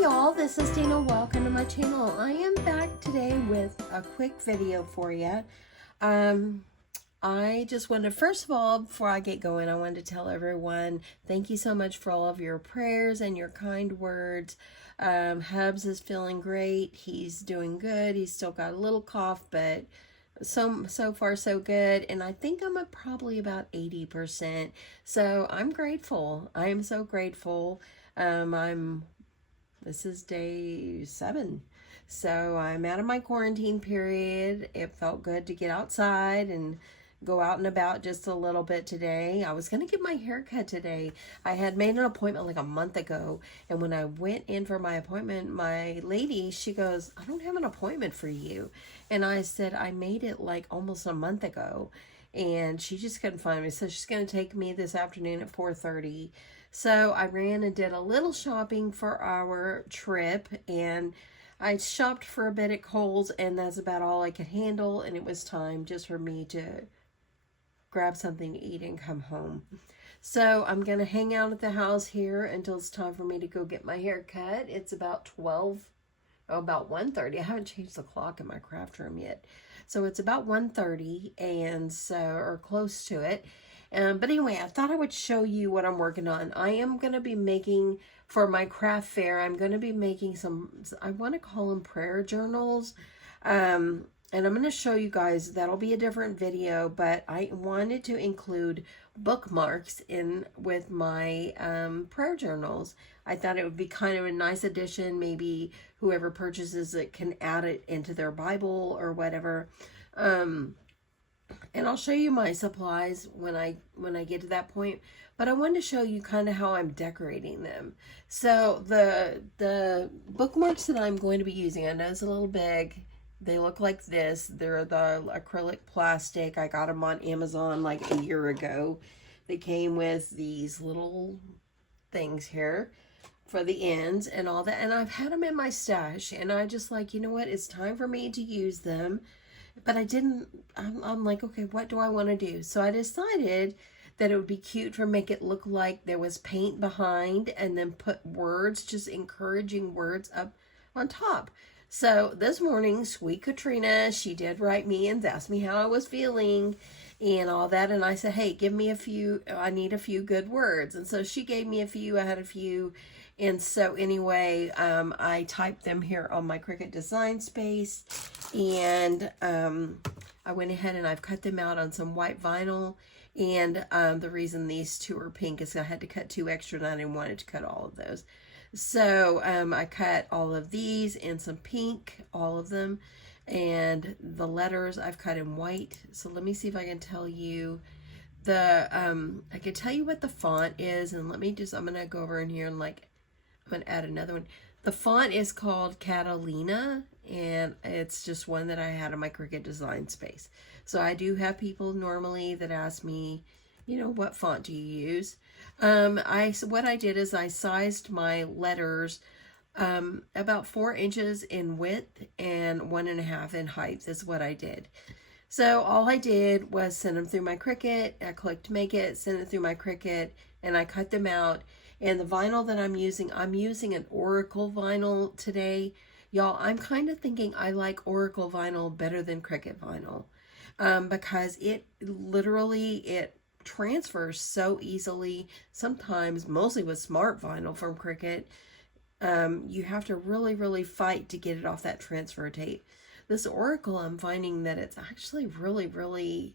Hey y'all, this is Deanna. Welcome to my channel. I am back today with a quick video for you. I just wanted to, first of all, before I get going, I wanted to tell everyone thank you so much for all of your prayers and your kind words. Hubs is feeling great. He's doing good. He's still got a little cough, but so far so good. And I think I'm at probably about 80%. So I'm grateful. I am so grateful. This is day 7. So I'm out of my quarantine period. It felt good to get outside and go out and about just a little bit today. I was going to get my hair cut today. I had made an appointment like a month ago. And when I went in for my appointment, my lady, she goes, "I don't have an appointment for you." And I said, "I made it like almost a month ago." And she just couldn't find me. So she's going to take me this afternoon at 4:30. So I ran and did a little shopping for our trip, and I shopped for a bit at Kohl's, and that's about all I could handle, and it was time just for me to grab something to eat and come home. So I'm going to hang out at the house here until it's time for me to go get my hair cut. It's about 1:30. I haven't changed the clock in my craft room yet. So it's about 1:30, and so, or close to it. But anyway, I thought I would show you what I'm working on. I am going to be making, for my craft fair, I'm going to be making some, I want to call them prayer journals. And I'm going to show you guys, that'll be a different video, but I wanted to include bookmarks in with my prayer journals. I thought it would be kind of a nice addition. Maybe whoever purchases it can add it into their Bible or whatever. And I'll show you my supplies when I get to that point. But I wanted to show you kind of how I'm decorating them. So the bookmarks that I'm going to be using, I know it's a little big. They look like this. They're the acrylic plastic. I got them on Amazon like a year ago. They came with these little things here for the ends and all that. And I've had them in my stash. And I just like, you know what? It's time for me to use them. But I'm like, okay, what do I want to do? So I decided that it would be cute to make it look like there was paint behind and then put words, just encouraging words up on top. So this morning, sweet Katrina, she did write me and asked me how I was feeling and all that. And I said, hey, give me a few, I need a few good words. And so she gave me a few, I had a few. And so anyway, I typed them here on my Cricut Design Space. And I went ahead and I've cut them out on some white vinyl. And the reason these two are pink is I had to cut 2 extra and I didn't want to cut all of those. So I cut all of these in some pink, all of them. And the letters I've cut in white. So let me see if I can tell you I can tell you what the font is. And let me just, I'm going to go over in here and like, I'm going to add another one. The font is called Catalina, and it's just one that I had in my Cricut Design Space. So I do have people normally that ask me, you know, what font do you use? What I did is I sized my letters about 4 inches in width and 1.5 in height is what I did. So all I did was send them through my Cricut. I clicked make it, send it through my Cricut, and I cut them out. And the vinyl that I'm using an Oracle vinyl today. Y'all, I'm kind of thinking I like Oracle vinyl better than Cricut vinyl because it transfers so easily. Sometimes, mostly with smart vinyl from Cricut, you have to really fight to get it off that transfer tape. This Oracle, I'm finding that it's actually really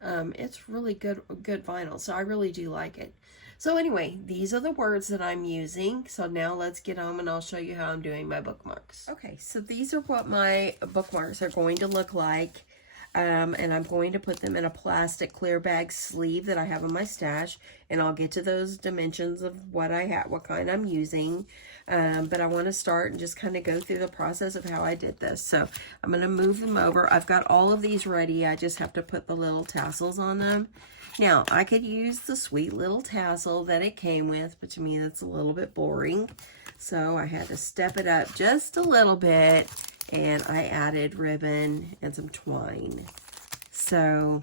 it's really good vinyl. So I really do like it. So anyway, these are the words that I'm using. So now let's get on and I'll show you how I'm doing my bookmarks. Okay, so these are what my bookmarks are going to look like. And I'm going to put them in a plastic clear bag sleeve that I have in my stash. And I'll get to those dimensions of what I have, what kind I'm using. But I want to start and just kind of go through the process of how I did this. So I'm going to move them over. I've got all of these ready. I just have to put the little tassels on them. Now, I could use the sweet little tassel that it came with, but to me that's a little bit boring. So I had to step it up just a little bit, and I added ribbon and some twine. So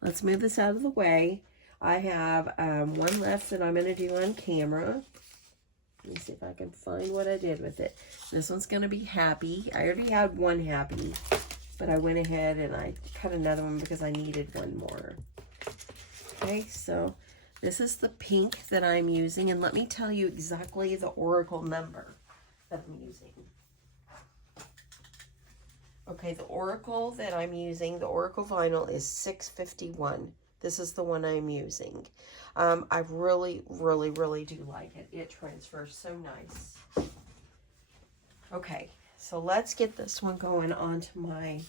let's move this out of the way. I have one left that I'm going to do on camera. Let me see if I can find what I did with it. This one's going to be happy. I already had one happy, but I went ahead and I cut another one because I needed one more. Okay, so this is the pink that I'm using, and let me tell you exactly the Oracle number that I'm using. Okay, the Oracle that I'm using, the Oracle vinyl is 651. This is the one I'm using. I really, really, really do like it. It transfers so nice. Okay, so let's get this one going onto my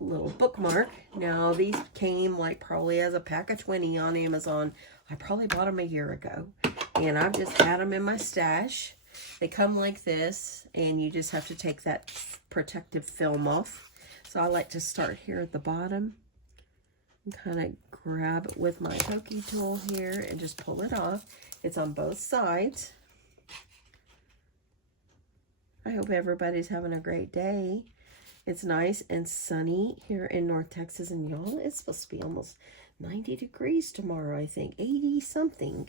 little bookmark. Now, these came like probably as a pack of 20 on Amazon. I probably bought them a year ago, and I've just had them in my stash. They come like this, and you just have to take that protective film off. So I like to start here at the bottom and kind of grab it with my pokey tool here and just pull it off. It's on both sides. I hope everybody's having a great day. It's nice and sunny here in North Texas, and y'all, it's supposed to be almost 90 degrees tomorrow, I think. 80 something.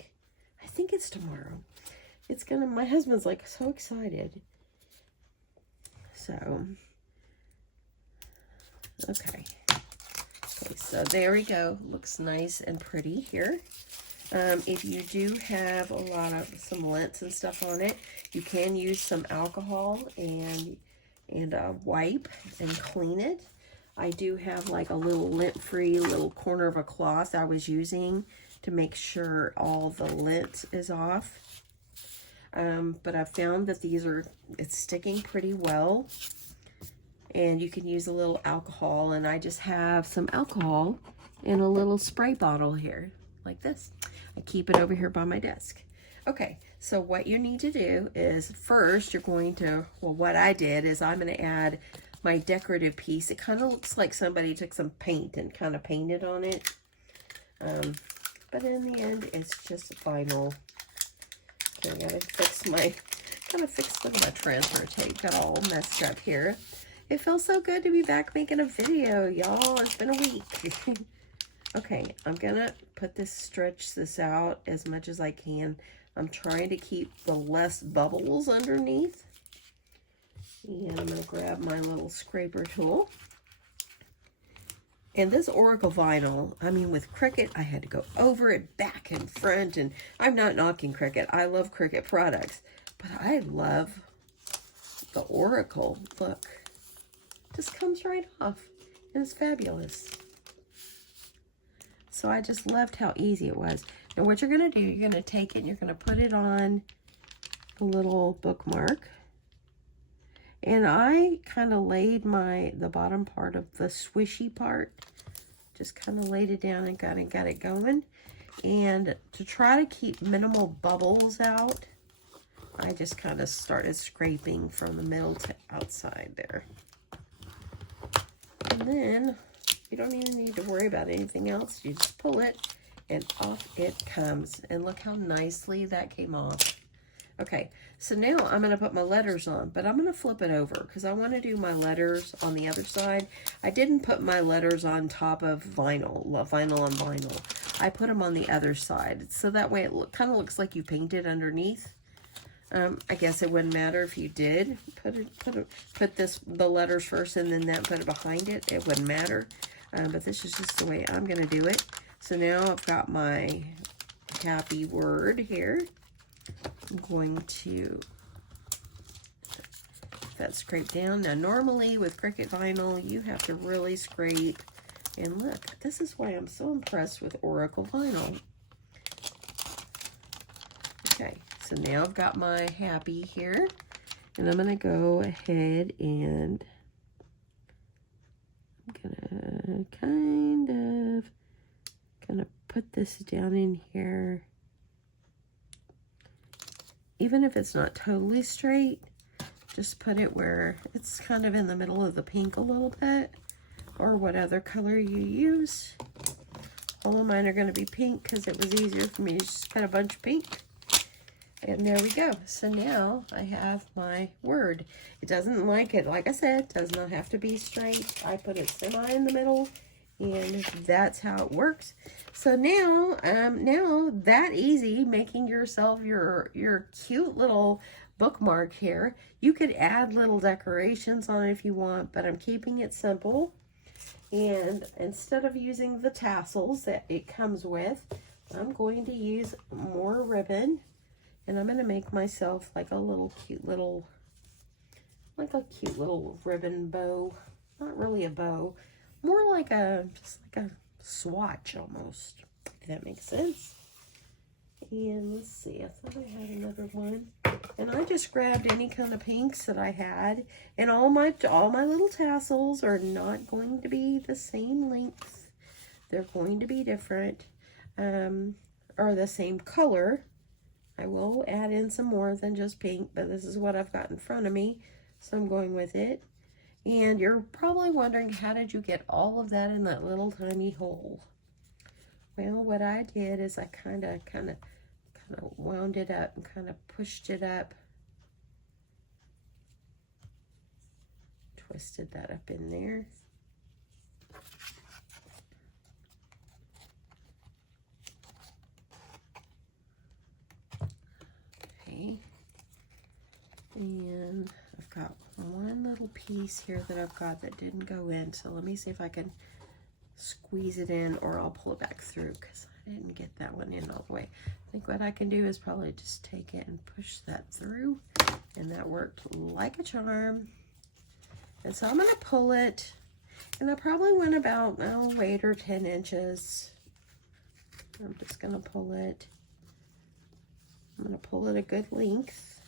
I think it's tomorrow. It's gonna, my husband's like so excited. So, okay. Okay, so there we go. Looks nice and pretty here. If you do have a lot of some lints and stuff on it, you can use some alcohol and wipe and clean it. I do have like a little lint-free little corner of a cloth I was using to make sure all the lint is off. But I found that it's sticking pretty well. And you can use a little alcohol, and I just have some alcohol in a little spray bottle here, like this. I keep it over here by my desk. Okay, so what you need to do is first you're going to, well, what I did is I'm going to add my decorative piece. It kind of looks like somebody took some paint and kind of painted on it. But in the end, it's just vinyl. Okay, I gotta fix my transfer tape. Got all messed up here. It feels so good to be back making a video, y'all. It's been a week. Okay, I'm gonna stretch this out as much as I can. I'm trying to keep the less bubbles underneath. And I'm gonna grab my little scraper tool. And this Oracle vinyl, I mean, with Cricut, I had to go over it, back and front, and I'm not knocking Cricut. I love Cricut products, but I love the Oracle. Look, just comes right off, and it's fabulous. So I just loved how easy it was. Now what you're gonna do, you're gonna take it and you're gonna put it on the little bookmark. And I kind of laid the bottom part of the swishy part, just kind of laid it down and got it going. And to try to keep minimal bubbles out, I just kind of started scraping from the middle to outside there. And then you don't even need to worry about anything else. You just pull it and off it comes. And look how nicely that came off. Okay, so now I'm going to put my letters on, but I'm going to flip it over because I want to do my letters on the other side. I didn't put my letters on top of vinyl on vinyl. I put them on the other side, so that way it kind of looks like you painted underneath. I guess it wouldn't matter if you did put the letters first and then put it behind it. It wouldn't matter, but this is just the way I'm going to do it. So now I've got my happy word here. I'm going to get that scrape down. Now normally with Cricut vinyl you have to really scrape, and look, this is why I'm so impressed with Oracle vinyl. Okay, so now I've got my happy here, and I'm gonna go ahead and I'm gonna put this down in here. Even if it's not totally straight, just put it where it's kind of in the middle of the pink a little bit, or what other color you use. All of mine are going to be pink because it was easier for me to just put a bunch of pink. And there we go. So now I have my word. It doesn't like I said, does not have to be straight. I put it semi in the middle, And that's how it works. So now, now that easy, making yourself your cute little bookmark here. You could add little decorations on it if you want, but I'm keeping it simple. And instead of using the tassels that it comes with, I'm going to use more ribbon, and I'm going to make myself like a little cute little, ribbon bow. Not really a bow, more like just like a swatch almost, if that makes sense. And let's see, I thought I had another one. And I just grabbed any kind of pinks that I had. And all my little tassels are not going to be the same length. They're going to be different, or the same color. I will add in some more than just pink, but this is what I've got in front of me, so I'm going with it. And you're probably wondering, how did you get all of that in that little tiny hole? Well, what I did is I kind of wound it up and kind of pushed it up, twisted that up in there. Okay, and I've got one little piece here that I've got that didn't go in, so let me see if I can squeeze it in, or I'll pull it back through because I didn't get that one in all the way. I think what I can do is probably just take it and push that through, and that worked like a charm. And so I'm going to pull it, and I probably went about 8 or 10 inches. I'm just going to pull it. I'm going to pull it a good length.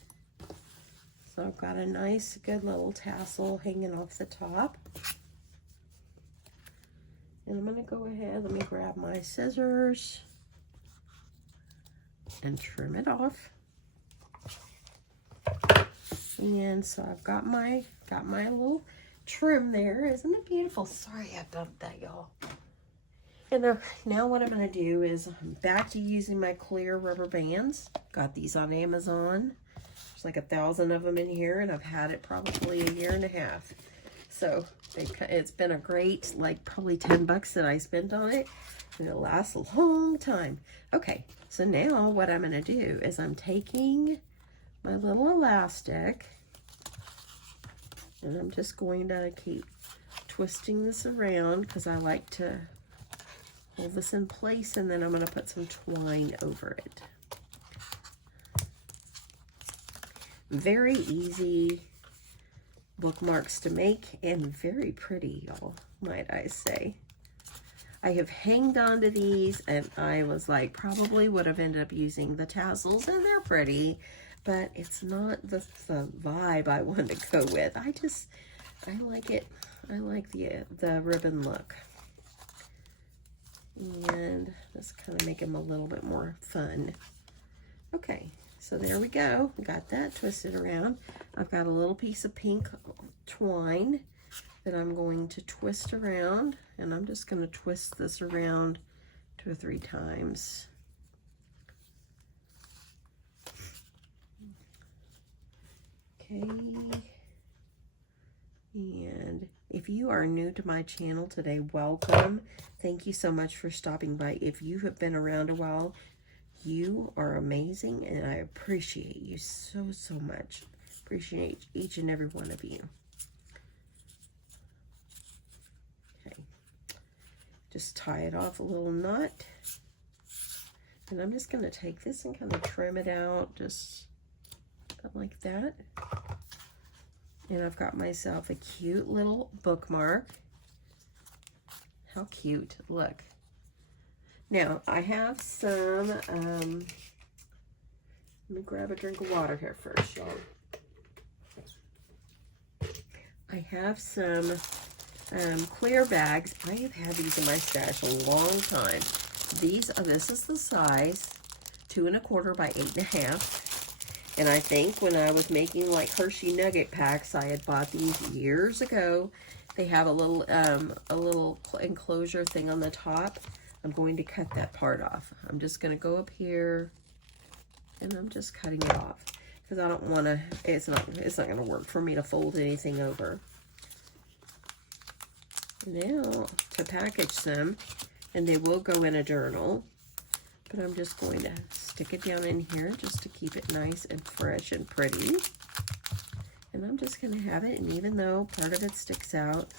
So I've got a nice, good little tassel hanging off the top. And I'm going to go ahead, let me grab my scissors and trim it off. And so I've got my little trim there. Isn't it beautiful? Sorry I bumped that, y'all. And now what I'm going to do is I'm back to using my clear rubber bands. Got these on Amazon. There's like 1,000 of them in here, and I've had it probably a year and a half. So it's been a great, like probably $10 that I spent on it, and it'll last a long time. Okay, so now what I'm going to do is I'm taking my little elastic, and I'm just going to keep twisting this around because I like to hold this in place, and then I'm going to put some twine over it. Very easy bookmarks to make, and very pretty, y'all, might I say. I have hanged on to these, and I was like, probably would have ended up using the tassels, and they're pretty, but it's not the vibe I wanted to go with. I like it. I like the ribbon look. And just kind of make them a little bit more fun. Okay, so there we go. Got that twisted around. I've got a little piece of pink twine that I'm going to twist around, and I'm just going to twist this around 2 or 3 times. Okay. And if you are new to my channel today, welcome. Thank you so much for stopping by. If you have been around a while, you are amazing, and I appreciate you so much. Appreciate each and every one of you. Okay. Just tie it off a little knot. And I'm just going to take this and kind of trim it out, just like that. And I've got myself a cute little bookmark. How cute, look. Now, I have some, let me grab a drink of water here first, y'all. I have some clear bags. I have had these in my stash a long time. This is the size, 2 1/4 by 8 1/2. And I think when I was making like Hershey nugget packs, I had bought these years ago. They have a little enclosure thing on the top. I'm going to cut that part off. I'm just going to go up here, and I'm just cutting it off because I don't want to. It's not going to work for me to fold anything over. Now, to package them, and they will go in a journal, but I'm just going to stick it down in here just to keep it nice and fresh and pretty. And I'm just going to have it, and even though part of it sticks out,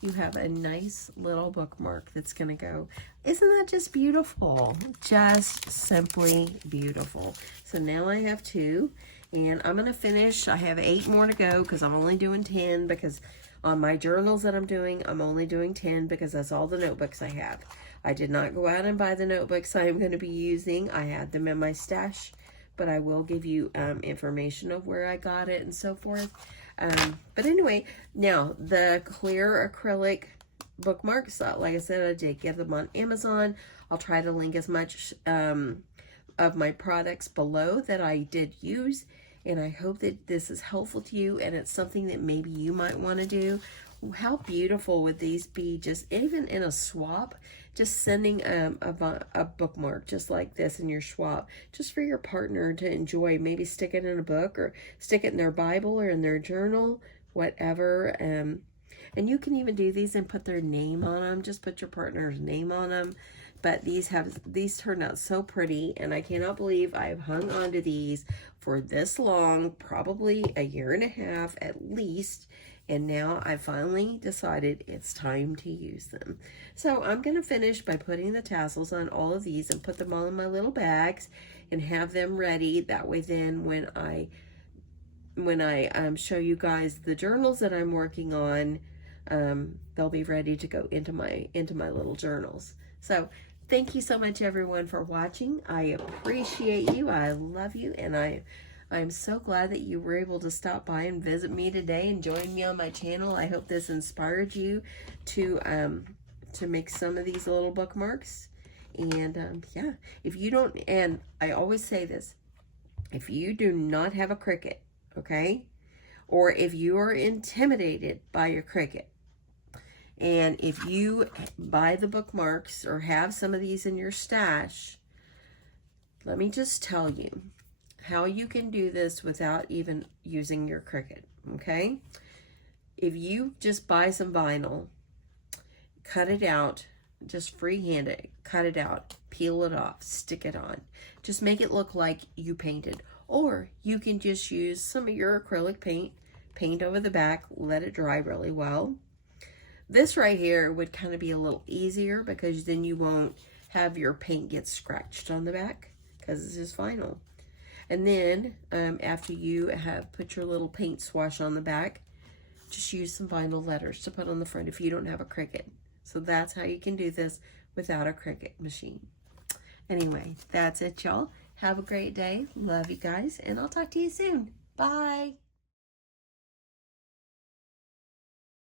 you have a nice little bookmark that's going to go. Isn't that just beautiful? Just simply beautiful. So now I have 2, and I'm going to finish. I have 8 more to go because I'm only doing 10, because on my journals that I'm doing, I'm only doing 10 because that's all the notebooks I have. I did not go out and buy the notebooks I'm going to be using. I had them in my stash, but I will give you information of where I got it and so forth. But anyway, now the clear acrylic bookmarks, like I said, I did get them on Amazon. I'll try to link as much of my products below that I did use, and I hope that this is helpful to you and it's something that maybe you might want to do. How beautiful would these be, just even in a swap, just sending a bookmark just like this in your swap, just for your partner to enjoy. Maybe stick it in a book or stick it in their Bible or in their journal, whatever. And you can even do these and put their name on them. Just put your partner's name on them. But these turned out so pretty, and I cannot believe I've hung on to these for this long, probably a year and a half at least. And now I finally decided it's time to use them. So I'm going to finish by putting the tassels on all of these and put them all in my little bags and have them ready. That way then when I show you guys the journals that I'm working on, they'll be ready to go into my little journals. So thank you so much, everyone, for watching. I appreciate you. I love you, and I'm so glad that you were able to stop by and visit me today and join me on my channel. I hope this inspired you to make some of these little bookmarks. And yeah, if you don't, and I always say this, if you do not have a Cricut, okay, or if you are intimidated by your Cricut, and if you buy the bookmarks or have some of these in your stash, let me just tell you how you can do this without even using your Cricut, okay? If you just buy some vinyl, cut it out, just freehand it, cut it out, peel it off, stick it on. Just make it look like you painted. Or you can just use some of your acrylic paint over the back, let it dry really well. This right here would kind of be a little easier because then you won't have your paint get scratched on the back because this is vinyl. And then after you have put your little paint swash on the back, just use some vinyl letters to put on the front if you don't have a Cricut. So that's how you can do this without a Cricut machine. Anyway, that's it, y'all. Have a great day. Love you guys, and I'll talk to you soon. Bye.